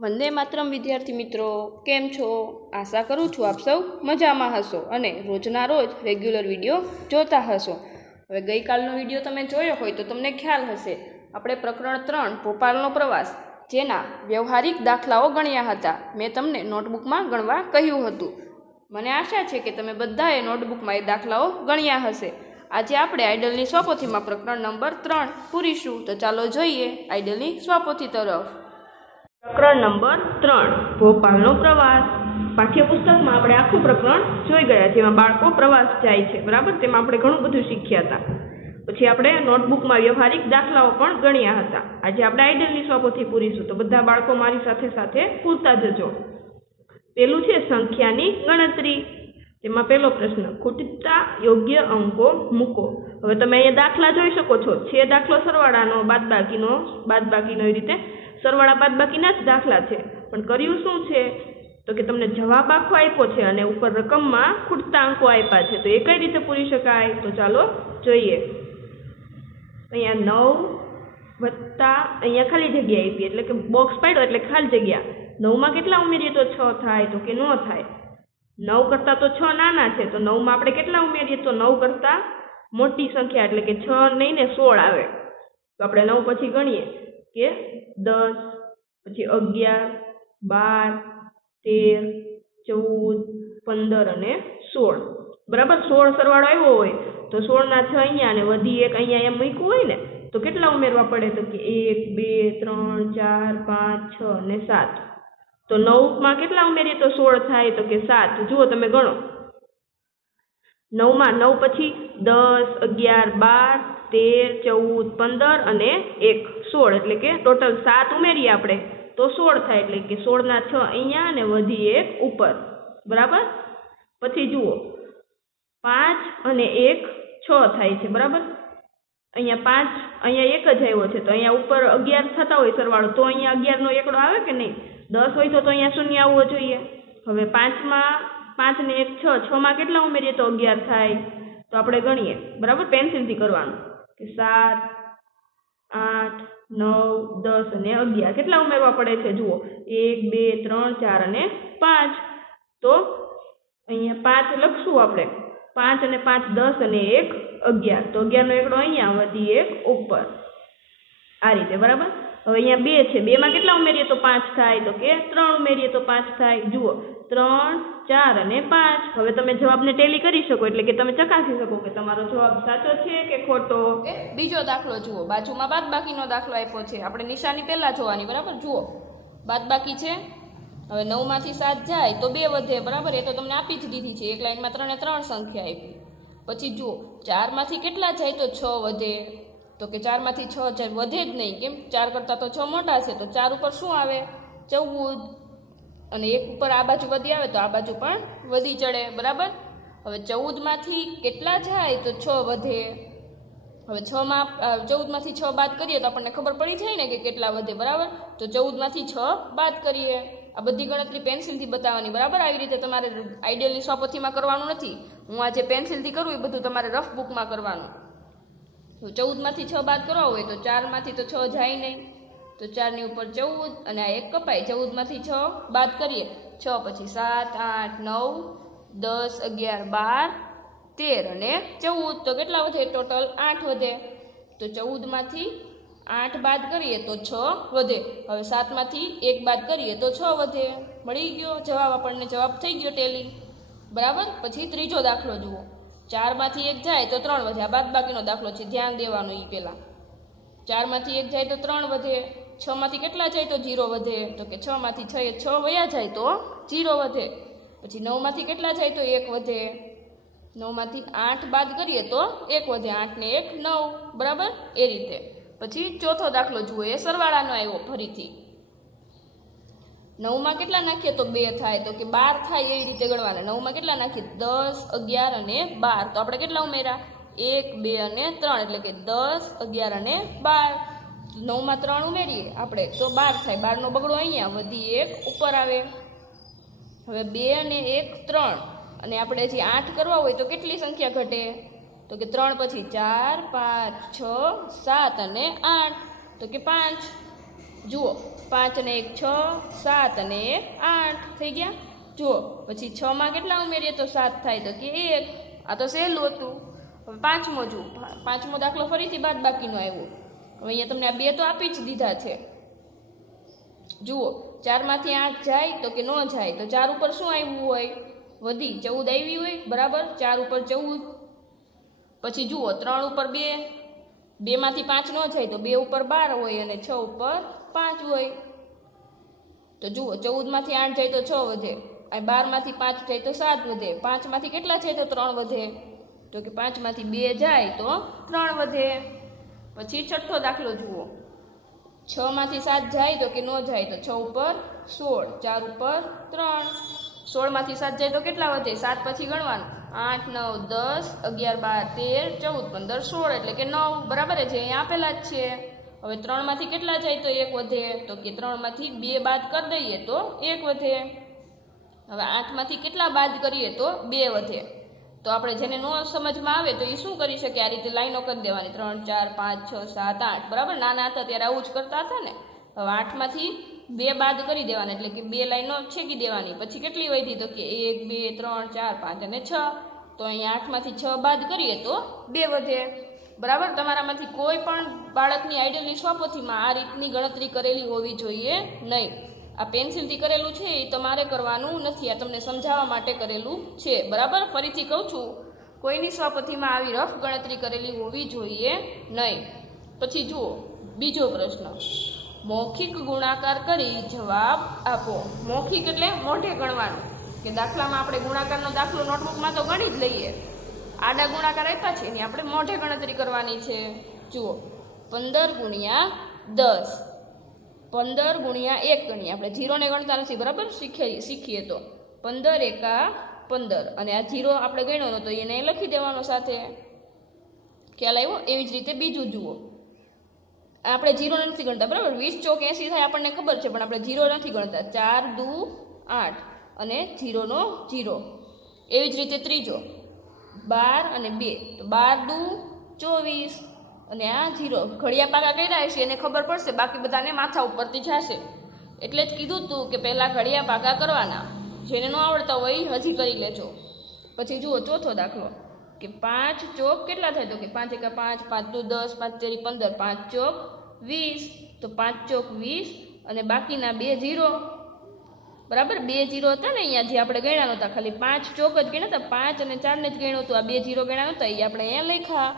વંદે માતરમ વિદ્યાર્થી મિત્રો, કેમ છો? આશા કરું છું આપ સૌ મજામાં હશો અને રોજના રોજ રેગ્યુલર વિડીયો જોતા હશો. હવે ગઈકાલનો વિડીયો તમે જોયો હોય તો તમને ખ્યાલ હશે, આપણે પ્રકરણ 3 ભોપાલનો પ્રવાસ જેના વ્યવહારિક દાખલાઓ ગણ્યા હતા. મેં તમને નોટબુકમાં ગણવા કહ્યું હતું. મને આશા છે કે તમે બધાએ નોટબુકમાં એ દાખલાઓ ગણ્યા હશે. આજે આપણે આઈડલની સ્વપોથીમાં પ્રકરણ નંબર 3 પૂરીશું. તો ચાલો જોઈએ આઈડલની સ્વપોથી તરફ. પ્રકરણ નંબર 3 ભોપાલનો પ્રવાસ. પાઠ્યપુસ્તકમાં આપણે આખું પ્રકરણ જોઈ ગયા, જેમાં બાળકો પ્રવાસ જાય છે, બરાબર. તેમાં આપણે ઘણું બધું શીખ્યા હતા. પછી આપણે નોટબુકમાં વ્યવહારિક દાખલાઓ પણ ગણ્યા હતા. આજે આપણે આઈડલની સ્વપોથી પૂરીશું, તો બધા બાળકો મારી સાથે સાથે પૂરતા જજો. પેલું છે સંખ્યાની ગણતરી. તેમાં પહેલો પ્રશ્ન, ખૂટતા યોગ્ય અંકો મૂકો. હવે તમે અહીંયા દાખલા જોઈ શકો છો. છે દાખલો સરવાળાનો, બાદબાકીનો, એ રીતે સરવાળા બાદબાકીના જ દાખલા છે. પણ કર્યું શું છે તો કે તમને જવાબ આખો આપ્યો છે અને ઉપર રકમમાં ખૂટતા અંકો આપ્યા છે. તો એ કઈ રીતે પૂરી શકાય? તો ચાલો જોઈએ. અહીંયા 9 વત્તા અહીંયા ખાલી જગ્યા આપી, એટલે કે બોક્સ પાડ્યો એટલે ખાલી જગ્યા. 9માં કેટલા ઉમેરીએ તો 6 થાય? તો કે ન થાય. 9 કરતાં તો 6 નાના છે, તો 9માં આપણે કેટલા ઉમેરીએ તો 9 કરતાં મોટી સંખ્યા, એટલે કે 6 નહીં ને 16 આવે. તો આપણે 9 પછી ગણીએ કે 10, પછી 11, 12, 13, 14, 15 અને 16, બરાબર. 16 સરવાળો આવ્યો હોય તો 16ના 6 અહીંયા અને વધી એક અહીંયા એમ મૂક્યું હોય ને, તો કેટલા ઉમેરવા પડે? તો કે 1, 2, 3, 4, 5, 6 અને 7. તો 9માં કેટલા ઉમેરીએ તો 16 થાય? તો કે 7. જુઓ તમે ગણો. 9માં 9 પછી 10, 11, 12, 13, 14, 15 અને 1 16, એટલે કે ટોટલ 7 ઉમેરીએ આપણે તો 16 થાય. એટલે કે 16ના 6 અહીંયા અને વધી એક ઉપર, બરાબર. પછી જુઓ 5 અને 1 6 થાય છે, બરાબર. અહીંયા 5 અહીંયા 1 જ આવ્યો છે, તો અહીંયા ઉપર 11 થતા હોય સરવાળો, તો અહીંયા 11નો એકડો આવે કે નહીં? 10 હોય તો અહીંયા શૂન્ય આવવો જોઈએ. હવે 5માં 5 ને 1 6, 6માં કેટલા ઉમેરીએ તો 11 થાય? તો આપણે ગણીએ, બરાબર. પેન્સિલથી કરવાનું કે 7, 8, 9, 10 અને 11 કેટલા ઉમેરવા પડે છે? જુઓ 1, 2, 3, 4 અને 5. તો અહીંયા 5 લખશું આપણે. 5 અને 5 10 અને 1 11. તો 11નો એકડો અહીંયા વધી એક ઉપર, આ રીતે, બરાબર. હવે અહીંયા 2 છે, 2માં કેટલા ઉમેરીએ તો 5 થાય? તો કે 3 ઉમેરીએ તો 5 થાય. જુઓ 3, 4 અને 5. હવે તમે જવાબને ટેલી કરી શકો, એટલે કે તમે ચકાસી શકો કે તમારો જવાબ સાચો છે કે ખોટો. બીજો દાખલો જુઓ. બાજુમાં બાદબાકીનો દાખલો આપ્યો છે. આપણે નિશાની પહેલા જોવાની, બરાબર. જુઓ બાદબાકી છે. હવે 9માંથી 7 જાય તો 2 વધે, બરાબર. એ તો તમને આપી જ દીધી છે. એક લાઈનમાં 3 એ 3 સંખ્યા આપી. પછી જુઓ 4માંથી કેટલા જાય તો 6 વધે. તો કે 4માંથી 6 જાય, વધે જ નહીં. કેમ? 4 કરતાં તો 6 મોટા છે, તો 4 ઉપર શું આવે? 14. અને 1 ઉપર આ બાજુ વધી આવે તો આ બાજુ પણ વધી ચડે, બરાબર. હવે 14માંથી કેટલા જાય તો 6 વધે. હવે 14માંથી 6 બાદ કરીએ તો આપણને ખબર પડી જાય ને કે કેટલા વધે, બરાબર. તો 14માંથી 6 બાદ કરીએ. આ બધી ગણતરી પેન્સિલથી બતાવવાની, બરાબર. આવી રીતે તમારે આઈડલની સ્વપોથીમાં કરવાનું નથી. હું આજે પેન્સિલથી કરું એ બધું તમારે રફ બુકમાં કરવાનું. તો 14માંથી 6 બાદ કરવા હોય તો 4માંથી તો 6 જાય નહીં, તો 4ની ઉપર 14 અને આ 1 કપાય. 14માંથી 6 બાદ કરીએ, 6 પછી 7, 8, 9, 10, 11, 12, 13 અને 14. તો કેટલા વધે? ટોટલ 8 વધે. તો 14માંથી 8 બાદ કરીએ તો 6 વધે. હવે 7માંથી 1 બાદ કરીએ તો 6 વધે. મળી ગયો જવાબ, આપણને જવાબ થઈ ગયો ટેલી, બરાબર. પછી ત્રીજો દાખલો જુઓ. 4માંથી 1 જાય તો 3 વધે. આ બાદબાકીનો દાખલો છે, ધ્યાન દેવાનું. એ પહેલાં 4માંથી 1 જાય તો 3 વધે. 6માંથી કેટલા જાય તો 0 વધે. તો કે 6માંથી 6 વયા જાય તો 0 વધે. પછી 9માંથી કેટલા જાય તો 1 વધે. 9માંથી 8 બાદ કરીએ તો 1 વધે. 8 ને 1 9, બરાબર. એ રીતે. પછી ચોથો દાખલો જુઓ. એ સરવાળાનો આવ્યો ફરીથી. 9માં કેટલા નાખીએ તો 2 થાય. તો કે 12 થાય, એવી રીતે ગણવાના. 9માં કેટલા નાખીએ? 10, 11 અને 12. તો આપણે કેટલા ઉમેર્યા? 1, 2 અને 3, એટલે કે 10, 11 અને 12. 9માં 3 ઉમેરીએ આપણે તો 12 થાય. 12નો બગડો અહીંયા વધી એક ઉપર આવે. હવે 2 અને 1 3, અને આપણે જે 8 કરવા હોય તો કેટલી સંખ્યા ઘટે? તો કે 3 પછી 4, 5, 6, 7 અને 8. તો કે 5. જુઓ 5 અને 1 6, 7 અને 1 8 થઈ ગયા। જુઓ પછી 6 માં કેટલા ઉમેરીએ તો 7 થાય તો કે 1। આ તો સહેલું હતું। હવે પાંચમો જુઓ, પાંચમો દાખલો ફરીથી બાદબાકીનો આવ્યો। હવે અહીંયા તમને આ 2 તો આપી જ દીધા છે। જુઓ 4 માંથી 8 જાય તો કે ન જાય, તો 4 ઉપર શું આવ્યું હોય? વધી 14 આવી હોય, બરાબર। 4 ઉપર 14। પછી જુઓ 3 ઉપર 2, 2 માંથી 5 ન જાય તો 2 ઉપર 12 હોય અને 6 ઉપર 5 હોય। તો જુઓ 14 માંથી 8 જાય તો 6 વધે, અને 12 માંથી 5 જાય તો 7 વધે। 5 માંથી કેટલા જાય તો 3 વધે, તો કે 5 માંથી 2 જાય તો 3 વધે। પછી છઠ્ઠો દાખલો જુઓ, 6 માંથી 7 જાય તો કે ન જાય, તો 6 ઉપર 16, 4 ઉપર 3। 16 માંથી 7 જાય તો કેટલા વધે? 7 પછી ગણવાનું, 8 9 10 11 12 13 14 15 16, એટલે કે 9, બરાબર છે, અહીંયા આપેલા જ છે। હવે 3 માંથી કેટલા જાય તો 1 વધે, તો કે 3 માંથી 2 બાદ કરી દઈએ તો 1 વધે। હવે 8 માંથી કેટલા બાદ કરીએ તો 2 વધે। તો આપણે જેને નો સમજમાં આવે તો એ શું કરી શકે? આ રીતે લાઈનો કરી દેવાની, 3 4 5 6 7 8, બરાબર। નાના હતા ત્યારે આવું જ કરતા હતા ને। હવે 8 માંથી 2 બાદ કરી દેવાના, એટલે કે 2 લાઈનો છેકી દેવાની। પછી કેટલી વધી? તો કે 1 2 3 4 5 અને 6। તો અહીંયા 8 માંથી 6 બાદ કરીએ તો 2 વધે, બરાબર। તમારામાંથી કોઈ પણ બાળકની આઈડિયલની સ્વપોથીમાં આ રીતની ગણતરી કરેલી હોવી જોઈએ નહીં। આ પેન્સિલથી કરેલું છે એ તમારે કરવાનું નથી, આ તમને સમજાવવા માટે કરેલું છે, બરાબર। ફરીથી કહું છું, કોઈની સ્વપોથીમાં આવી રફ ગણતરી કરેલી હોવી જોઈએ નહીં। પછી જુઓ બીજો પ્રશ્ન, મૌખિક ગુણાકાર કરી જવાબ આપો। મૌખિક એટલે મોઢે ગણવાનું, કે દાખલામાં આપણે ગુણાકારનો દાખલો નોટબુકમાં તો ગણી જ લઈએ, આડા ગુણાકાર આપ્યા છે એની આપણે મોઢે ગણતરી કરવાની છે। જુઓ 15 ગુણ્યા 10, 15 ગુણ્યા 1 ગણીએ, આપણે 0 ને ગણતા નથી, બરાબર, શીખીએ તો 15 એકા 15, અને આ 0 આપણે ગણ્યો તો એને લખી દેવાનો સાથે, ખ્યાલ આવ્યો? એવી જ રીતે બીજું જુઓ, આપણે 0 નથી ગણતા, બરાબર। 20 ચોક 80 થાય આપણને ખબર છે, પણ આપણે 0 નથી ગણતા। 4 2 8 અને 0 નો 0। એવી જ રીતે ત્રીજો 12 અને 2, તો 12 2 24, અને આ 0 ઘડિયા પાકા કર્યા છે એને ખબર પડશે, બાકી બધાને માથા ઉપરથી જશે। એટલે જ કીધું તું કે પહેલાં ઘડિયા પાકા કરવાના, જેને ન આવડતા હોય હજી કરી લેજો। પછી જુઓ ચોથો દાખલો, કે 5 ચોક કેટલા થાય? તો કે 5 એકા 5, 5 દુ 10, 5 તેરી 15, 5 ચોક 20, તો 5 ચોક 20, અને બાકીના 2 0, બરાબર। 2 0 હતા ને અહીંયા જે આપણે ગણ્યા નહોતા, ખાલી 5 ચોક જ ગણ્યા હતા, 5 અને 4 ને જ ગણ્યો હતું, આ 2 0 ગણ્યા નહોતા એ આપણે અહીંયા લખ્યા।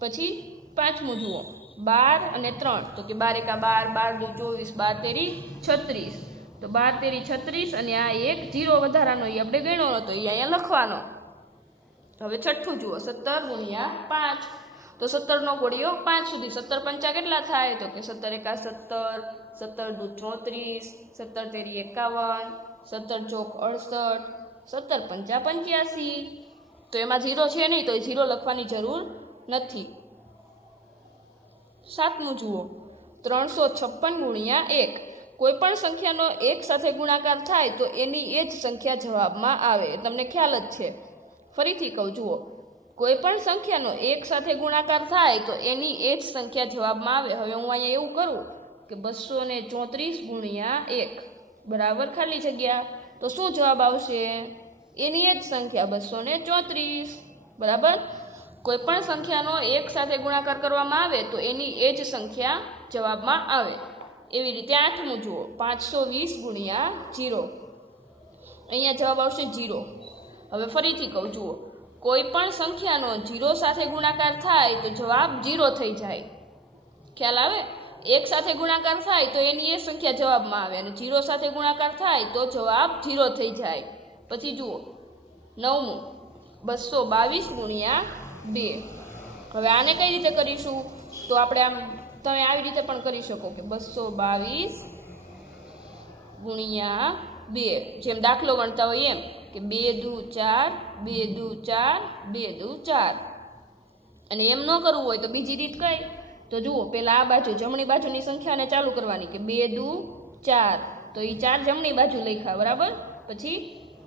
પછી પાંચમું જુઓ 12 અને 3, તો કે 12 એકા 12, 12 દુ 24, 12 તેરી 36, તો 12 તેરી 36, અને આ એક 0 વધારાનો એ આપણે ગણ્યો નહોતો એ અહીંયા લખવાનો। હવે છઠ્ઠું જુઓ 17 ગુણ્યા 5, તો 17 નો ઘોડીઓ 5 સુધી, 17 પંચા કેટલા થાય? તો કે 17 એકા 17, 17 દુ 34, 17 તેરી 51, 17 ચોક 68, 17 પંચા 85, તો એમાં 0 છે નહીં તો એ 0 લખવાની જરૂર નથી। સાતમું જુઓ 356 ગુણ્યા 1, કોઈ પણ સંખ્યાનો 1 સાથે ગુણાકાર થાય તો એની એ જ સંખ્યા જવાબમાં આવે, તમને ખ્યાલ જ છે। ફરીથી કહું, જુઓ કોઈ પણ સંખ્યાનો 1 સાથે ગુણાકાર થાય તો એની એ જ સંખ્યા જવાબમાં આવે। હવે હું અહીંયા એવું કરું કે 234 ગુણ્યા 1 બરાબર ખાલી જગ્યા, તો શું જવાબ આવશે? એની એ જ સંખ્યા 234, બરાબર। કોઈ પણ સંખ્યાનો 1 સાથે ગુણાકાર કરવામાં આવે તો એની એ જ સંખ્યા જવાબમાં આવે। એવી રીતે આઠમું જુઓ 520 ગુણ્યા 0, અહીંયા જવાબ આવશે 0। હવે ફરીથી કહું, જુઓ કોઈ પણ સંખ્યાનો 0 સાથે ગુણાકાર થાય તો જવાબ 0 થઈ જાય, ખ્યાલ આવે? 1 સાથે ગુણાકાર થાય તો એની એ સંખ્યા જવાબમાં આવે, અને 0 સાથે ગુણાકાર થાય તો જવાબ 0 થઈ જાય। પછી જુઓ નવમું 222 ગુણ્યા 2, હવે આને કઈ રીતે કરીશું? તો આપણે આમ તમે આવી રીતે પણ કરી શકો કે 222 ગુણ્યા 2, જેમ દાખલો ગણતા હોય એમ, કે 2 દુ 4, 2 દુ 4, 2 દુ 4, અને એમ ન કરવું હોય તો બીજી રીત કઈ? તો જુઓ પહેલાં આ બાજુ જમણી બાજુની સંખ્યાને ચાલુ કરવાની, કે 2 દુ 4, તો એ 4 જમણી બાજુ લખ્યા, બરાબર। પછી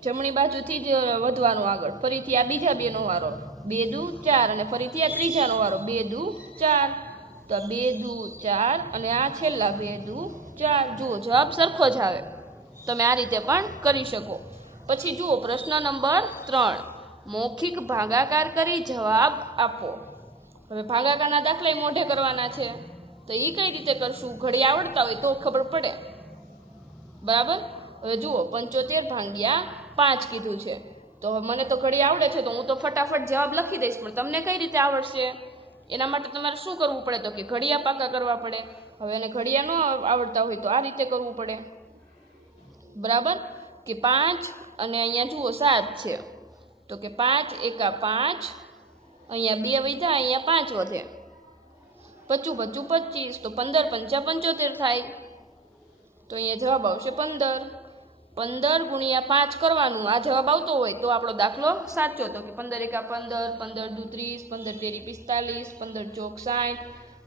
જમણી બાજુથી જ વધવાનું આગળ, ફરીથી આ બીજા બેનો વારો 2 દુ 4, અને ફરીથી આ ત્રીજાનો વારો 2 દુ 4, તો 2 દુ 4 અને આ છેલ્લા 2 દુ 4. જુઓ જવાબ સરખો જ આવે. તમે આ રીતે પણ કરી શકો. પછી જુઓ પ્રશ્ન નંબર 3, મૌખિક ભાગાકાર કરી જવાબ આપો. હવે ભાગાકારના દાખલા મોઢે કરવાના છે, તો એ કઈ રીતે કરશું? ઘડી આવડતા હોય તો ખબર પડે. બરાબર. હવે જુઓ 75 ભાગ્યા 5 કીધું છે, તો મને તો ઘડી આવડે છે, તો હું તો ફટાફટ જવાબ લખી દઈશ. પણ તમને કઈ રીતે આવડશે? એના માટે તમારે શું કરવું પડે? તો કે ઘડિયા પાકા કરવા પડે. હવે એને ઘડિયા ન આવડતા હોય તો આ રીતે કરવું પડે. બરાબર. કે 5 અને અહીંયા જુઓ 7 છે, તો કે 5 એકા 5, અહીંયા 2 વધ્યા, અહીંયા 5 વધે, 25 25, તો 15 પંચા 75 થાય. તો અહીંયા જવાબ આવશે 15. 15 ગુણ્યા 5 કરવાનું. આ જવાબ આવતો હોય તો આપણો દાખલો સાચો. તો કે 15 એકા 15, 15 દુ 30, 15 તેરી 45, 15 ચોક 60,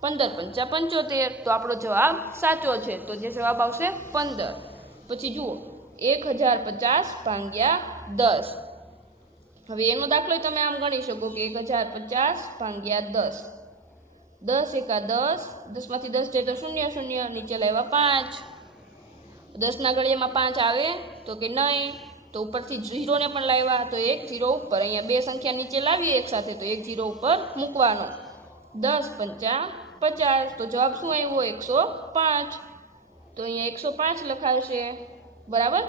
15 પંચા 75. તો આપણો જવાબ સાચો છે. તો જે જવાબ આવશે 15. પછી જુઓ 1050 ભાગ્યા 10. હવે એનો દાખલો તમે આમ ગણી શકો કે 1050 ભાગ્યા 10. 10 એકા 10, 10 માંથી 10 જાય તો 0 0, નીચે લાવ્યા 5. 10 ના ઘડિયામાં 5 આવે તો કે નહીં, તો ઉપરથી 0 ને પણ લાવ્યા, તો 1 0 ઉપર. અહીંયા બે સંખ્યા નીચે લાવીએ એક સાથે, તો 1 0 ઉપર મૂકવાનો. 10 પંચા 50, તો જવાબ શું આવ્યો? 105. તો અહીંયા 105 લખાવશે. બરાબર.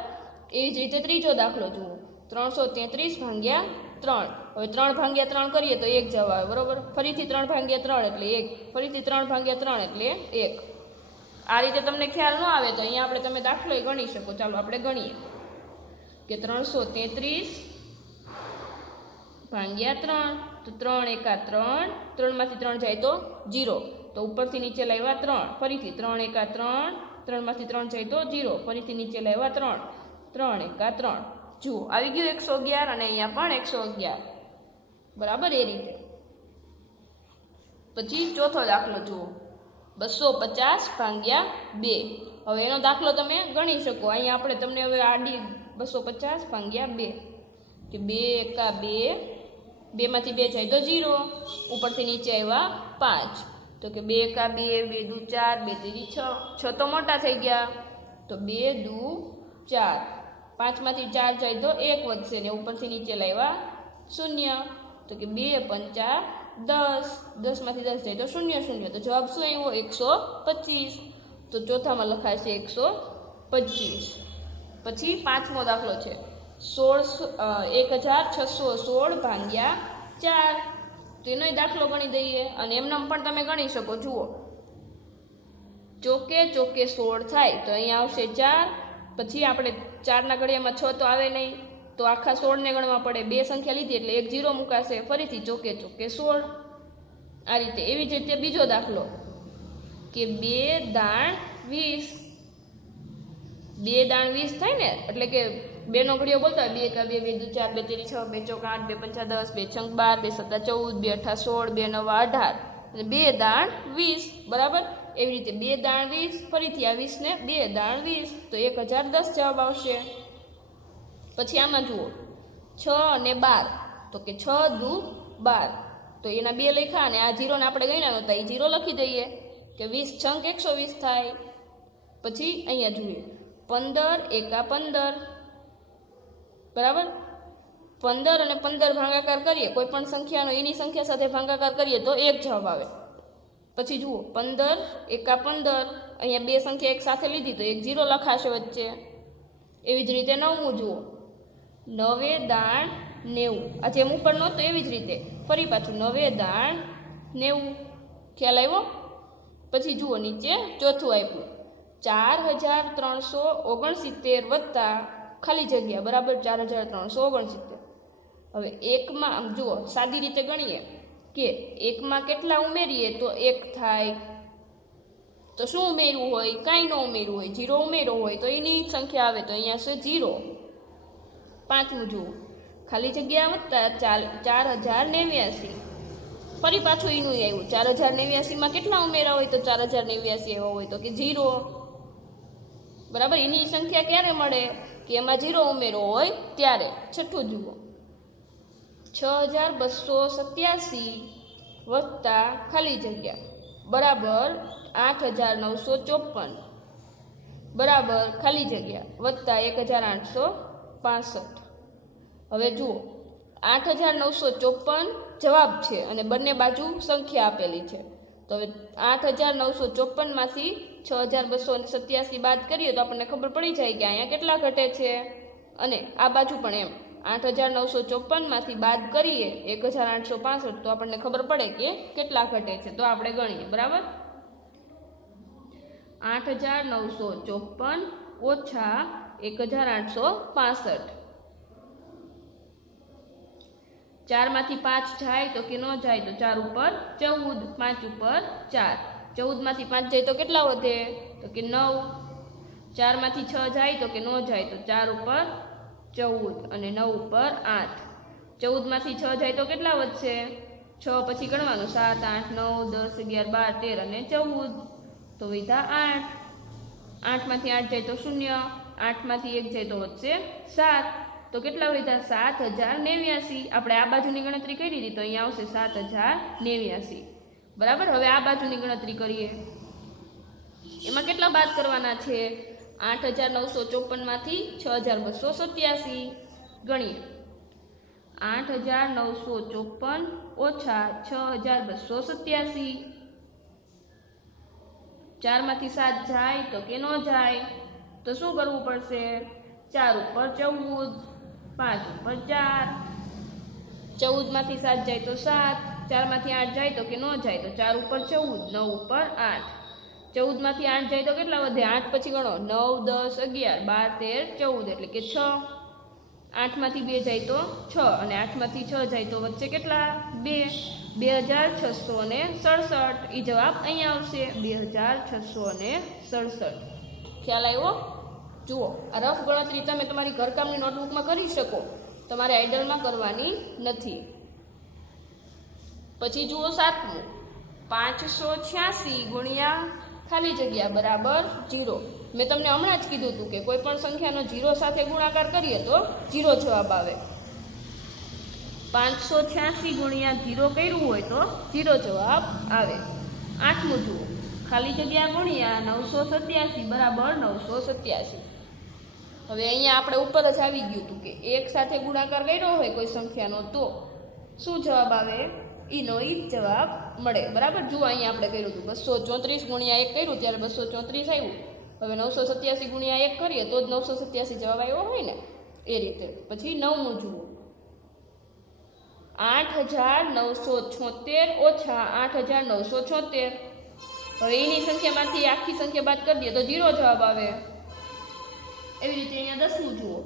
એવી જ રીતે ત્રીજો દાખલો જુઓ 333 ભાગ્યા 3. હવે 3 ભાગ્યા 3 કરીએ તો 1 જવાબ આવે. બરાબર. ફરીથી 3 ભાગ્યા 3 એટલે 1, ફરીથી 3 ભાગ્યા 3 એટલે 1. આ રીતે તમને ખ્યાલ ન આવે તો અહીંયા આપણે તમે દાખલો ગણી શકો. ચાલો આપણે ગણીએ કે 333 ભાગ્યા 3, તો 3 એકા 3, 3 માંથી 3 જાય તો 0, તો ઉપરથી નીચે લાવ્યા 3, ફરીથી 3 એકા 3, 3 માંથી 3 જાય તો 0, ફરીથી નીચે લાવ્યા 3, 3 એકા 3. જુઓ આવી ગયું 111, અને અહીંયા પણ 111. બરાબર. એ રીતે પછી ચોથો દાખલો જુઓ 250 ભાગ્યા 2. હવે એનો દાખલો તમે ગણી શકો. અહીંયા આપણે તમને હવે આડી 250 ભાગ્યા 2, કે 2 એકા 2, 2 માંથી 2 જાય તો 0, ઉપરથી નીચે આવ્યા 5, તો કે 2 એકા 2, 2 દુ 4, 2 તેરી 6, 6 તો મોટા થઈ ગયા, તો 2 દુ 4, 5 માંથી 4 જાય તો 1 વધશે, ને ઉપરથી નીચે લાવ્યા 0, તો કે 2 પંચા 10, 10 માંથી 10 જાય તો 0 0, તો જવાબ શું આવ્યો? 125. તો ચોથામાં લખાશે 125. પછી પાંચમો દાખલો છે 1616 ભાગ્યા 4. તો એનો દાખલો ગણી દઈએ, અને એમનામ પણ તમે ગણી શકો. જુઓ ચોકે ચોકે 16 થાય તો અહીંયા આવશે 4. પછી આપણે 4 ના ઘડિયામાં 6 તો આવે નહીં, તો આખા 16 ને ગણવા પડે. બે સંખ્યા લીધી એટલે 1 0 મુકાશે, ફરીથી ચોકે ચોકે 16. આ રીતે. એવી જ રીતે બીજો દાખલો કે 2 દાણ 20. 2 દાણ 20 થાય ને, એટલે કે 2 નો ઘડિયો બોલતા હોય 2 એકા 2, 2 દુ 4, 2 તેરી 6, 2 ચોક 8, 2 પંચા 10, 2 છંગ 12, 2 સત્તા 14, 2 અઠા 16, 2 નવા 18, અને 2 દાણ 20. બરાબર. એવી રીતે 2 દાણ 20, ફરીથી આ 20 ને 2 દાણ 20, તો 1010 જવાબ આવશે. પછી આમાં જુઓ 6 અને 12, તો કે 6 દુ 12, તો એના 2 લખ્યા, અને આ 0 ને આપણે ગણ્યા નતા, એ 0 લખી દઈએ કે 20 છંગ 120 થાય. પછી અહીંયા જોઈએ 15 એકા 15. બરાબર. 15 અને 15 ભાગાકાર કરીએ, કોઈ પણ સંખ્યાનો એની સંખ્યા સાથે ભાગાકાર કરીએ તો 1 જવાબ આવે. પછી જુઓ 15 એકા 15, અહીંયા બે સંખ્યા એક સાથે લીધી તો 1 0 લખાશે વચ્ચે. એવી જ રીતે 9મું જુઓ 9 દાણ 90. આ જેમ ઉપર નહોતું એવી જ રીતે ફરી પાછું 9 દાણ 90. ખ્યાલ આવ્યો? પછી જુઓ નીચે ચોથું આપ્યું 4369 વત્તા ખાલી જગ્યા બરાબર 4369. હવે એકમાં આમ જુઓ સાદી રીતે ગણીએ કે એકમાં કેટલા ઉમેરીએ તો 1 થાય. તો શું ઉમેરવું હોય? કાંઈ ન ઉમેરવું હોય, 0 ઉમેરવો હોય તો એની સંખ્યા આવે, તો અહીંયા છે 0. પાંચમું જુઓ ખાલી જગ્યા વત્તા 4089. ફરી પાછું એનું આવ્યું 4089માં કેટલા ઉમેરા હોય તો 4089 એવા હોય તો કે 0. બરાબર. એની સંખ્યા ક્યારે મળે? કે એમાં 0 ઉમેરો હોય ત્યારે. છઠ્ઠું જુઓ 6287 વત્તા ખાલી જગ્યા બરાબર 8,954 બરાબર ખાલી જગ્યા વત્તા 1,865. હવે જુઓ 8,954 જવાબ છે અને બંને બાજુ સંખ્યા આપેલી છે. તો હવે 8,954માંથી 6,287 બાદ કરીએ તો આપણને ખબર પડી જાય કે અહીંયા કેટલા ઘટે છે. અને આ બાજુ પણ એમ 8,954માંથી બાદ કરીએ 1,865 તો આપણને ખબર પડે કે કેટલા ઘટે છે. તો આપણે ગણીએ. બરાબર 8,954 ઓછા 1,865. 4માંથી 5 જાય તો કે ન જાય તો 4 ઉપર 14, 5 ઉપર 4. 14માંથી 5 જાય તો કેટલા વધે તો કે 9. 4માંથી 6 જાય તો કે ન જાય તો 4 ઉપર 14 અને 9 ઉપર 8. 14માંથી 6 જાય તો કેટલા વધશે 6 પછી ગણવાનું 7, 8, 9, 10, 11, 12, 13 અને 14 તો વધ્યા 8. 8માંથી 8 જાય તો 0. 8માંથી 1 જાય તો વધશે 7. તો કેટલા વધ્યા 7,089. આપણે આ બાજુની ગણતરી કરી દીધી તો અહીંયા આવશે 7,089. બરાબર. હવે આ બાજુની ગણતરી કરીએ. એમાં કેટલા બાદ કરવાના છે 8,954માંથી 6,287 ગણીએ. 8,954 ઓછા 6,287. 4માંથી 7 જાય તો કે ન જાય તો શું કરવું પડશે 4 ઉપર 14, 5 ઉપર 4. 14માંથી 7 જાય તો 7. 4માંથી 8 જાય તો કે ન જાય તો 4 ઉપર 14, 9 ઉપર 8. 14માંથી 8 જાય તો કેટલા વધે 8 પછી ગણો 9, 10, 11, 12, 13, 14 એટલે કે 6. 8માંથી 2 જાય તો 6 અને 8માંથી 6 જાય તો વચ્ચે કેટલા 2. 2,667. એ જવાબ અહીંયા આવશે 2,667. ખ્યાલ આવ્યો. જુઓ આ રફ ગણતરી તમે તમારી ઘરકામની નોટબુકમાં કરી શકો, તમારે આઈડલમાં કરવાની નથી. પછી જુઓ 7મું 586 ગુણ્યા ખાલી જગ્યા બરાબર 0. મેં તમને હમણાં જ કીધું હતું કે કોઈ પણ સંખ્યાનો 0 સાથે ગુણાકાર કરીએ તો 0 જવાબ આવે. 586 ગુણ્યા 0 કર્યું હોય તો 0 જવાબ આવે. 8મું જુઓ ખાલી જગ્યા ગુણ્યા 987 બરાબર 987. હવે અહીંયા આપણે ઉપર જ આવી ગયું હતું કે 1 સાથે ગુણાકાર કર્યો હોય કોઈ સંખ્યાનો તો શું જવાબ આવે એનો ઈ જવાબ મળે. બરાબર. જુઓ અહીંયા આપણે કર્યું હતું 234 ગુણ્યા 1 કર્યું ત્યારે 234 આવ્યું. હવે 987 ગુણ્યા 1 કરીએ તો જ 987 જવાબ આવ્યો હોય ને એ રીતે. પછી 9મું જુઓ 8,976 ઓછા 8,976. હવે એની સંખ્યામાંથી આખી સંખ્યા બાદ કરી દઈએ તો 0 જવાબ આવે. એવી રીતે અહીંયા 10મું જુઓ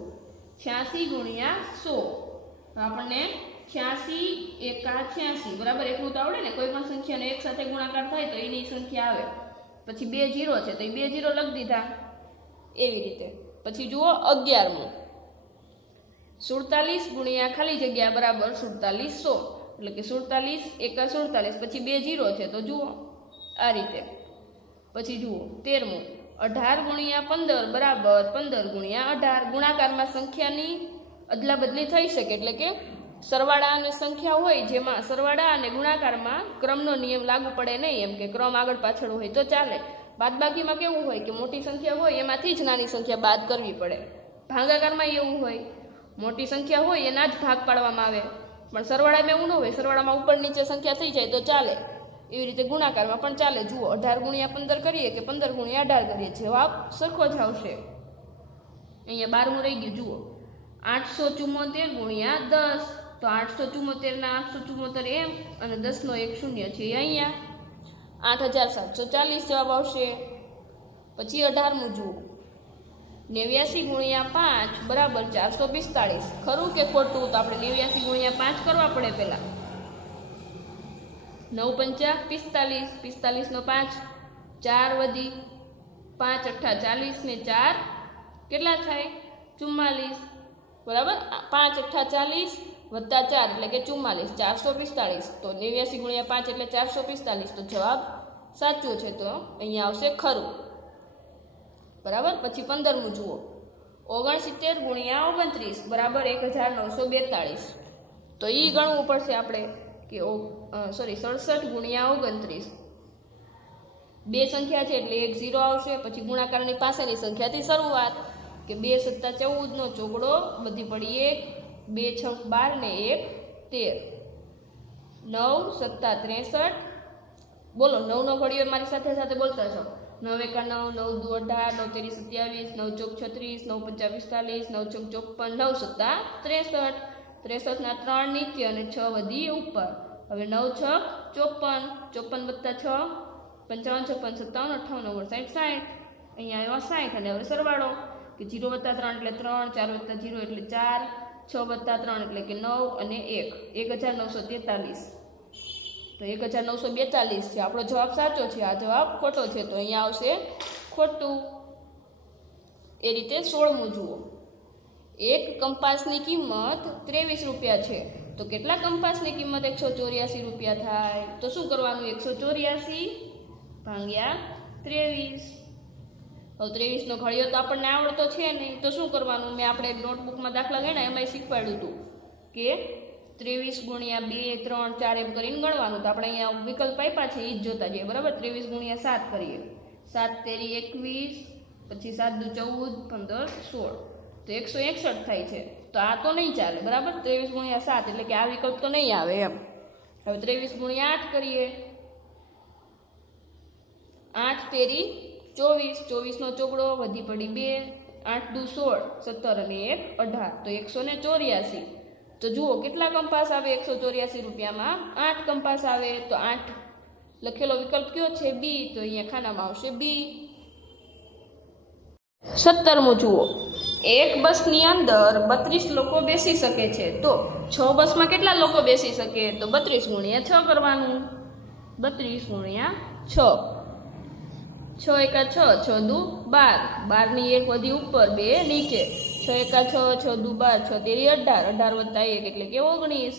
86 ગુણ્યા 100 તો આપણને 86 એકા 86 બરાબર. એટલું તો આવડે ને કોઈ પણ સંખ્યાનો 1 સાથે ગુણાકાર થાય તો એની સંખ્યા આવે. પછી 2 0 છે તો એ 2 0 લખી દીધા એવી રીતે. પછી જુઓ 11મું 47 ગુણ્યા ખાલી જગ્યા બરાબર 4700 એટલે કે 47 એકા 47. પછી 2 0 છે તો જુઓ આ રીતે. પછી જુઓ 13મું 18 ગુણ્યા 15 બરાબર 15 ગુણ્યા 18. ગુણાકારમાં સંખ્યાની અદલા બદલી થઈ શકે એટલે કે સરવાળા અને સંખ્યા હોય જેમાં સરવાળા અને ગુણાકારમાં ક્રમનો નિયમ લાગુ પડે નહીં, એમ કે ક્રમ આગળ પાછળ હોય તો ચાલે. બાદબાકીમાં કેવું હોય કે મોટી સંખ્યા હોય એમાંથી જ નાની સંખ્યા બાદ કરવી પડે. ભાગાકારમાં એવું હોય મોટી સંખ્યા હોય એના જ ભાગ પાડવામાં આવે, પણ સરવાળામાં એવું ન હોય. સરવાળામાં ઉપર નીચે સંખ્યા થઈ જાય તો ચાલે. એવી રીતે ગુણાકારમાં પણ ચાલે. જુઓ 18 ગુણ્યા 15 કરીએ કે 15 ગુણ્યા 18 કરીએ જવાબ સરખો જ આવશે. અહીંયા 12મું રહી ગયું. જુઓ 874 ગુણ્યા 10 તો 874 ના 874 એમ અને 10નો 1 શૂન્ય છે અહીંયા 8,740 જવાબ આવશે. પછી 18મું જુઓ 89 ગુણ્યા 5 બરાબર 445. ખરું કે ખોટું? તો આપણે 89 ગુણ્યા 5 કરવા પડે પહેલાં. 9 પંચા 45, 45 નો 5 4 વધી 5 અઠ્ઠા 40 ને 4 કેટલા થાય 44 બરાબર. 5 અઠ્ઠા 40 વત્તા 4 એટલે કે 44 445. તો 89 ગુણ્યા 5 એટલે 445 તો જવાબ સાચો છે તો અહીંયા આવશે ખરું. બરાબર. પછી 15મું જુઓ 69 ગુણ્યા 29 બરાબર 1942. તો એ ગણવું પડશે આપણે કે 67 ગુણ્યા 29 બે સંખ્યા છે એટલે 1 0 આવશે। પછી ગુણાકારની પાસેની સંખ્યાથી શરૂઆત કે 2 + 14 નો ચોગડો બધી પડી 1, 2 × 6 12 ને 1 13, 9 + 63। બોલો 9 નો ઘડિયો મારી સાથે સાથે બોલતા જાઓ। 9 × 1 = 9, 9 × 2 = 18, 9 × 3 = 36, 9 × 5 = 45, 9 × 6 = 54, 9 + 7 = 63। 63 ના 3 નીચે અને 6 વધી ઉપર। હવે 9 × 6 = 54, 54 + 6 = 55, 56 = 57, 58 = 59, 60 અહીંયા આવ્યા 60 અને હવે સરવાળો કે 0 + 3 એટલે 3, 4 + 0 એટલે 4, 6 + 3 એટલે કે 9 અને 1 1943। તો 1942 છે આપણો જવાબ સાચો છે, આ જવાબ ખોટો છે, તો અહીંયા આવશે ખોટું। એ રીતે 16મું જુઓ। એક કંપાસની કિંમત 23 રૂપિયા છે, તો કેટલા કંપાસની કિંમત 184 રૂપિયા થાય? તો શું કરવાનું? 184 ભાગ્યા 23। હવે 23 નો ઘડિયો તો આપણને આવડતો છે નહીં, તો શું કરવાનું? મેં આપણે નોટબુકમાં દાખલા ગણ્યા એમાં શીખવાડ્યું હતું કે 23 × 2, 3, 4 એમ કરીને ગણવાનું। તો આપણે અહીંયા વિકલ્પ આપ્યા છે એ જ જોતા જઈએ, બરાબર। 23 × 7 કરીએ, 7 તેરી 21, પછી 7 દુ 14, 15, 16, તો 161 થાય છે। તો આ તો નહીં ચાલે, બરાબર। 23 × 7 એટલે કે આ વિકલ્પ તો નહીં આવે એમ। હવે 23 × 8 કરીએ, 8 તેરી 24, 24 નો ચોગડો વધી પડી 2, 8 દુ 16, 17 અને 1 18, તો 184। તો જુઓ કેટલા કંપાસ આવે 184 રૂપિયામાં? 8 કંપાસ આવે। તો 8 લખેલો વિકલ્પ કયો છે? બી। તો અહીંયા ખાનામાં આવશે બી। 17મું જુઓ। એક બસની અંદર 32 લોકો બેસી શકે છે, તો 6 બસમાં કેટલા લોકો બેસી શકે? તો 32 × 6 કરવાનું। 32 × 6, 6 × 6, 6 દુ 12, 12 ની 1 વધી ઉપર 2 નીચે, 6 × 6, 6 દુ 12, 6 તેરી 18, 18 + 1 એટલે કે 19।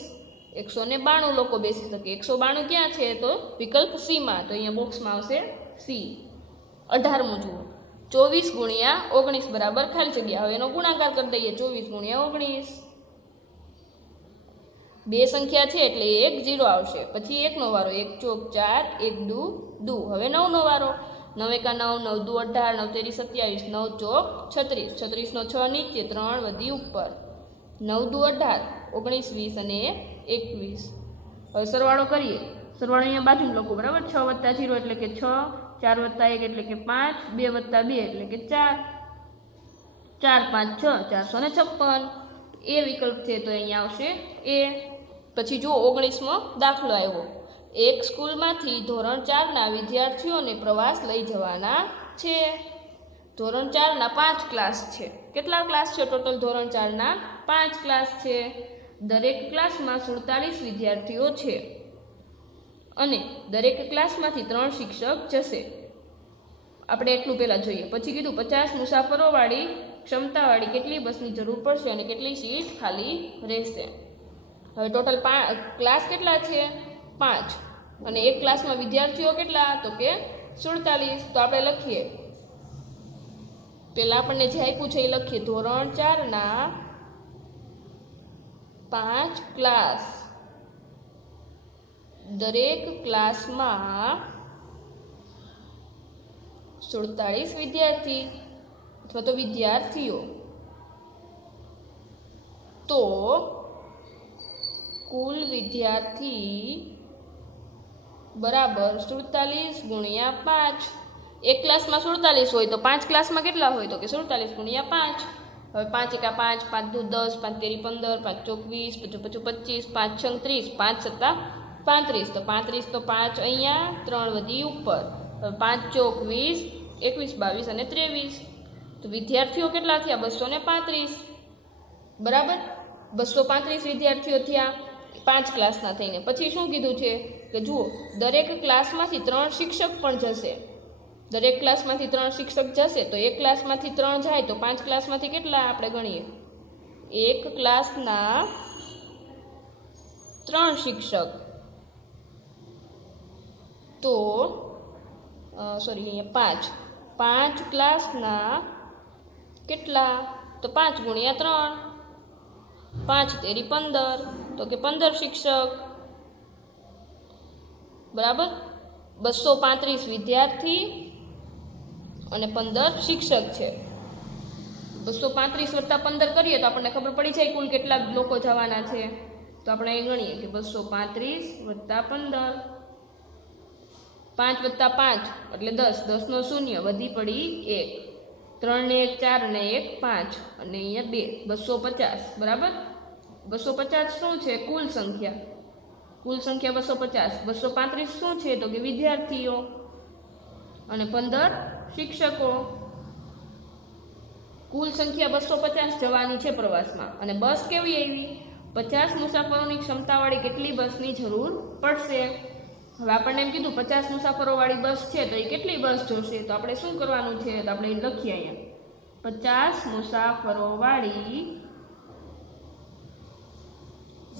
192 લોકો બેસી શકે। 192 ક્યાં છે? તો વિકલ્પ સી માં, તો અહીંયા બોક્સમાં આવશે સી। 18મું જુઓ। 24 × 19 બરાબર ખાલી જગ્યા। હવે એનો ગુણાકાર કરી દઈએ, 24 × 19। બે સંખ્યા છે એટલે 1 0 આવશે। પછી 1 નો વારો, 1 × 4, 1 દુ 2। હવે 9 નો વારો, 9 × 9 = 9, 9 દુ 18, 9 તેરી 27, 9 ચોક 36, 36 નો 6 નીચે, 3 વધી ઉપર, 9 દુ 18, 19, 20 અને 21। હવે સરવાળો કરીએ, સરવાળો અહીંયા બાજુમાં લખો, બરાબર। 6 + 0 એટલે કે 6, 4 + 1 એટલે કે 5, 2 + 2 એટલે કે 4, 4 × 5 = 6, 456। એ વિકલ્પ છે, તો અહીંયા આવશે એ। પછી જુઓ 19મો દાખલો આવ્યો। એક સ્કૂલમાંથી ધોરણ 4ના વિદ્યાર્થીઓને પ્રવાસ લઈ જવાના છે। ધોરણ 4ના 5 ક્લાસ છે। કેટલા ક્લાસ છે ટોટલ? ધોરણ 4ના 5 ક્લાસ છે। દરેક ક્લાસમાં 47 વિદ્યાર્થીઓ છે અને દરેક ક્લાસમાંથી 3 શિક્ષક જશે। આપણે એટલું પહેલાં જોઈએ। પછી કીધું 50 મુસાફરોવાળી ક્ષમતાવાળી કેટલી બસની જરૂર પડશે અને કેટલી સીટ ખાલી રહેશે। હવે ટોટલ ક્લાસ કેટલા છે? 5, અને એક ક્લાસમાં વિદ્યાર્થીઓ કેટલા? તો કે 47। તો આપણે લખીએ, પહેલાં આપણને જે આપ્યું છે એ લખીએ। ધોરણ 4ના 5 ક્લાસ, દરેક ક્લાસમાં 47 વિદ્યાર્થી અથવા તો વિદ્યાર્થીઓ, તો કુલ વિદ્યાર્થી બરાબર 47 × 5। એક ક્લાસમાં 47 હોય તો 5 ક્લાસમાં કેટલા હોય? તો કે 47 × 5। હવે 5 × 5, 5 દુ 10, 5 તેરી 15, 5 ચોક 20, 5 5 25, 5 6 30, 5 7 35, તો 35 તો 5 અહીંયા, 3 વધી ઉપર, હવે 5 ચોક 20, 21, 22 અને 23, તો વિદ્યાર્થીઓ કેટલા થયા? 235, બરાબર। 235 વિદ્યાર્થીઓ થયા 5 ક્લાસના થઈને। પછી શું કીધું છે કે જુઓ, દરેક ક્લાસમાંથી 3 શિક્ષક પણ જશે। દરેક ક્લાસમાંથી 3 શિક્ષક જશે, તો એક ક્લાસમાંથી 3 જાય તો 5 ક્લાસમાંથી કેટલા આપણે ગણીએ? એક ક્લાસના 3 શિક્ષક, તો અહીંયા 5 ક્લાસના કેટલા? તો 5 × 3, 5 તેરી 15, તો કે 15 શિક્ષક, બરાબર। 235 વિદ્યાર્થી અને 15 શિક્ષક છે. 235 વત્તા 15 કરીએ તો આપણને ખબર પડી જાય કુલ કેટલા લોકો જવાના છે. તો આપણે અહીં ગણીએ કે 235 વત્તા 15, 5 વત્તા 5 એટલે 10, 10 નો શૂન્ય, વધી પડી 1, 3 ને 1 4 અને 1 5 અને અહીંયા 2, 250. બરાબર. 250 શું છે? કુલ સંખ્યા. કુલ સંખ્યા 250. 235 શું છે? તો કે વિદ્યાર્થીઓ અને 15 શિક્ષકો. કુલ સંખ્યા 250 જવાની છે પ્રવાસમાં. અને બસ કેવી આવી? 50 મુસાફરોની ક્ષમતાવાળી કેટલી બસની જરૂર પડશે? હવે આપણને એમ કીધું 50 મુસાફરોવાળી બસ છે તો એ કેટલી બસ જોશે? તો આપણે શું કરવાનું છે? તો આપણે લખીએ અહીંયા 50 મુસાફરોવાળી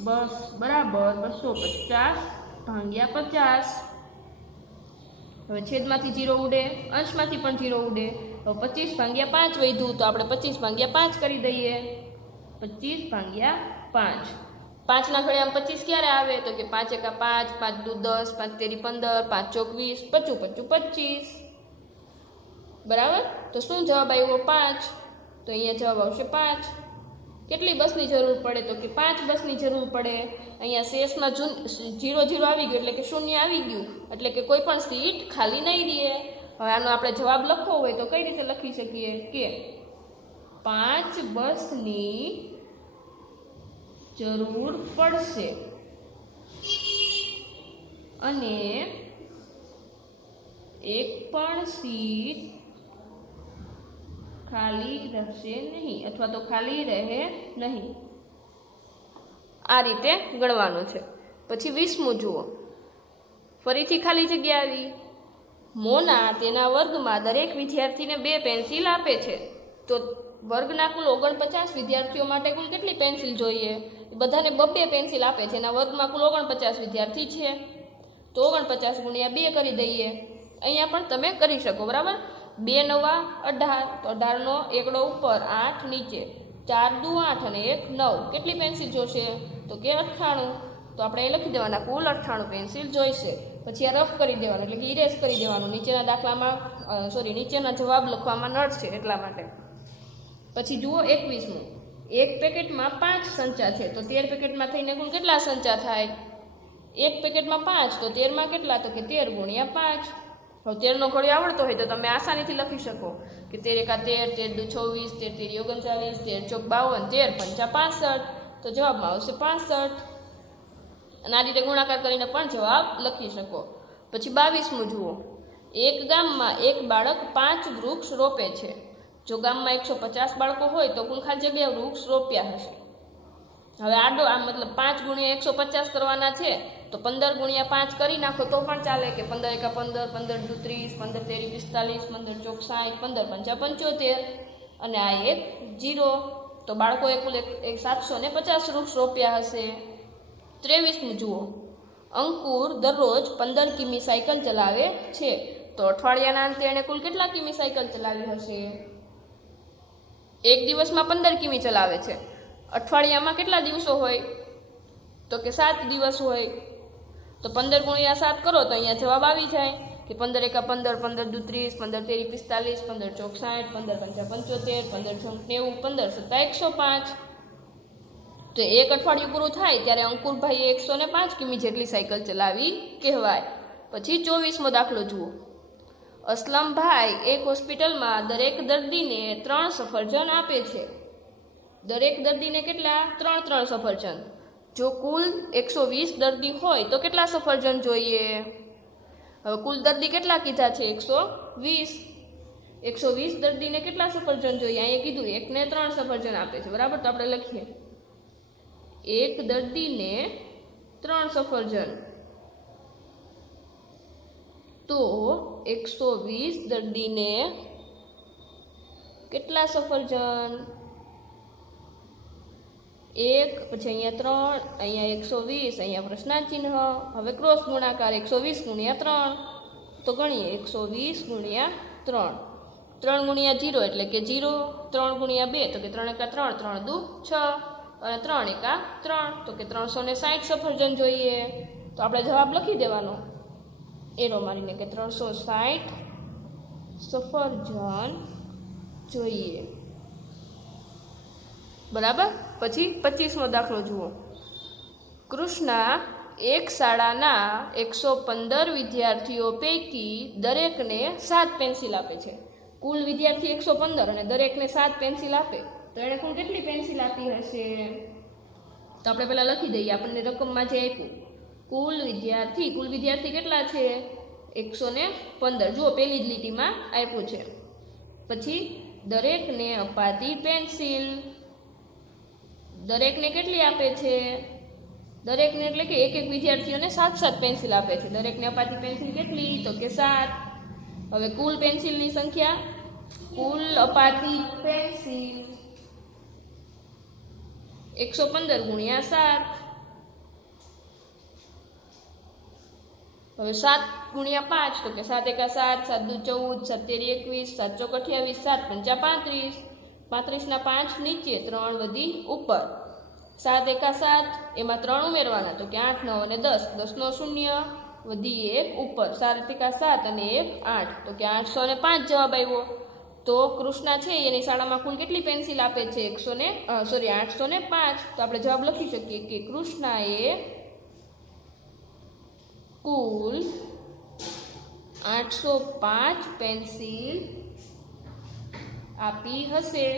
બસ બરાબર 250 ભાગ્યા 50. હવે છેદમાંથી 0 ઉડે, અંશમાંથી પણ 0 ઉડે. હવે 25 ભાગ્યા 5 વધ્યું તો આપણે 25 ભાગ્યા 5 કરી દઈએ. 25 ભાગ્યા 5. 5 ના ઘડિયામાં 25 ક્યારે આવે? તો કે 5 એકા 5, 5 દુ 10, 5 તેરી 15, 5 ચોક 20, 25 25. બરાબર. તો શું જવાબ આવ્યો? 5. તો અહીંયા જવાબ આવશે 5. કેટલી બસની જરૂર પડે? તો કે 5 બસની જરૂર પડે. અહીંયા શેષમાં 0 0 આવી ગયું એટલે કે શૂન્ય આવી ગયું, એટલે કે કોઈ પણ સીટ ખાલી નહીં રહે. હવે આનો આપણે જવાબ લખવો હોય તો કઈ રીતે લખી શકીએ કે 5 બસની જરૂર પડશે અને એક પણ સીટ ખાલી રહેશે નહીં અથવા તો ખાલી રહે નહીં. આ રીતે ગણવાનું છે. પછી 20મું જુઓ. ફરીથી ખાલી જગ્યા આવી. મોના તેના વર્ગમાં દરેક વિદ્યાર્થીને 2 પેન્સિલ આપે છે. તો વર્ગના કુલ 49 વિદ્યાર્થીઓ માટે કુલ કેટલી પેન્સિલ જોઈએ? બધાને 2 પેન્સિલ આપે છે. એના વર્ગમાં કુલ 49 વિદ્યાર્થી છે તો 49 ગુણ્યા 2 કરી દઈએ. અહીંયા પણ તમે કરી શકો. બરાબર. 2 નવા 18 તો 18 નો એકડો ઉપર 8 નીચે, 4 દુ 8 અને 1 9. કેટલી પેન્સિલ જોશે? તો કે 98. તો આપણે એ લખી દેવાના કુલ 98 પેન્સિલ જોઈશે. પછી આ રફ કરી દેવાનું એટલે કે ઇરેઝ કરી દેવાનું. નીચેના દાખલામાં નીચેના જવાબ લખવામાં નડશે એટલા માટે. પછી જુઓ 21મું. એક પેકેટમાં 5 સંચા છે તો 13 પેકેટમાં થઈને કુલ કેટલા સંચા થાય? એક પેકેટમાં 5 તો 13માં કેટલા? તો કે 13 ગુણ્યા 5. હવે 13 નો ઘડિયો આવડતો હોય તો તમે આસાનીથી લખી શકો કે 13 એકા 13, 13 દુ 24, 13 તેરી 39, 13 ચોક 52, 13 પંચા 65. તો જવાબમાં આવશે 65. અને આ રીતે ગુણાકાર કરીને પણ જવાબ લખી શકો. પછી 22મું જુઓ. એક ગામમાં એક બાળક 5 વૃક્ષ રોપે છે. જો ગામમાં 150 બાળકો હોય તો કુલ ખાલી જગ્યાએ વૃક્ષ રોપ્યા હશે. હવે આડો આ મતલબ 5 ગુણ્યા 150 કરવાના છે તો 15 ગુણ્યા 5 કરી નાખો તો પણ ચાલે કે 15 એકા 15, 15 દુ 30, 15 તેરી 45, 15 ચોક 60, 15 પંચા 75 અને આ એક 0. તો બાળકોએ કુલ 750 વૃક્ષ રોપ્યા હશે. 23મું જુઓ. અંકુર દરરોજ 15 કિમી સાયકલ ચલાવે છે તો અઠવાડિયાના અંતે એણે કુલ કેટલા કિમી સાયકલ ચલાવી હશે? એક દિવસમાં 15 કિમી ચલાવે છે. અઠવાડિયામાં કેટલા દિવસો હોય? તો કે 7 દિવસ હોય. તો 15 ગુણ્યા 7 કરો તો અહીંયા જવાબ આવી જાય કે 15 એકા 15, 15 દુ 30, 15 તેરી 45, 15 ચોક 60, 15 પંચા 75, 15 ચોક 90, 15 સત્તા 105. તો એક અઠવાડિયું પૂરું થાય ત્યારે અંકુરભાઈએ 105 કિમી જેટલી સાયકલ ચલાવી કહેવાય. પછી 24મો દાખલો જુઓ. અસલમભાઈ એક હોસ્પિટલમાં દરેક દર્દીને 3 સફરજન આપે છે. દરેક દર્દીને કેટલા? 3 સફરજન. જો કુલ 120 દર્દી હોય તો કેટલા સફરજન જોઈએ? હવે કુલ દર્દી કેટલા કીધા છે? 120. 120 દર્દીને કેટલા સફરજન જોઈએ? અહીંયા કીધું એકને 3 સફરજન આપે છે. બરાબર. તો આપણે લખીએ એક દર્દીને 3 સફરજન. તો 120 દર્દીને કેટલા સફરજન? 1 પછી અહીંયા 3, અહીંયા 120, અહીંયા પ્રશ્નાર્થ ચિહ્ન. હવે ક્રોસ ગુણાકાર 120 ગુણ્યા 3. તો ગણીએ 120 ગુણ્યા 3. 3 ગુણ્યા 0 એટલે કે 0. 3 ગુણ્યા 2 તો કે 3 એકા 3, 3 દુ 6 અને 3 એકા 3 તો કે 360 સફરજન જોઈએ. તો આપણે જવાબ લખી દેવાનો એરો મારીને કે 360 સફરજન જોઈએ, બરાબર. પછી 25મો દાખલો જુઓ. કૃષ્ણા એક શાળાના 115 વિદ્યાર્થીઓ પૈકી દરેકને 7 પેન્સિલ આપે છે. કુલ વિદ્યાર્થી 115 અને દરેકને 7 પેન્સિલ આપે, તો એણે કુલ કેટલી પેન્સિલ આપી હશે? તો આપણે પહેલાં લખી દઈએ, આપણને રકમમાં જે આપ્યું કુલ વિદ્યાર્થી કેટલા છે? 115. જુઓ પહેલી જ લીટીમાં આપ્યું છે. પછી દરેકને અપાતી પેન્સિલ, દરેકને કેટલી આપે છે? દરેકને એટલે કે એક વિદ્યાર્થીઓને 7 પેન્સિલ આપે છે. દરેકને અપાતી પેન્સિલ કેટલી? તો કે 7. હવે કુલ પેન્સિલની સંખ્યા, કુલ અપાતી પેન્સિલ 115 ગુણ્યા 7. હવે 7 ગુણ્યા 5 તો કે 7 એકા 7, 7 દુ 14, 7 તેરી 21, 7 ચોક 28, 7 પંચા 35. 35ના 5 નીચે, 3 વધી ઉપર. 7 એકા 7, એમાં 3 ઉમેરવાના તો કે 8, 9 અને 10. 10નો 0 વધી 1 ઉપર. 7 એકા 7 અને 1 8, તો કે 805 જવાબ આવ્યો. તો કૃષ્ણા છે એની શાળામાં કુલ કેટલી પેન્સિલ આપે છે? 805. તો આપણે જવાબ લખી શકીએ કે કૃષ્ણાએ કુલ 805 પેન્સિલ આપી હશે.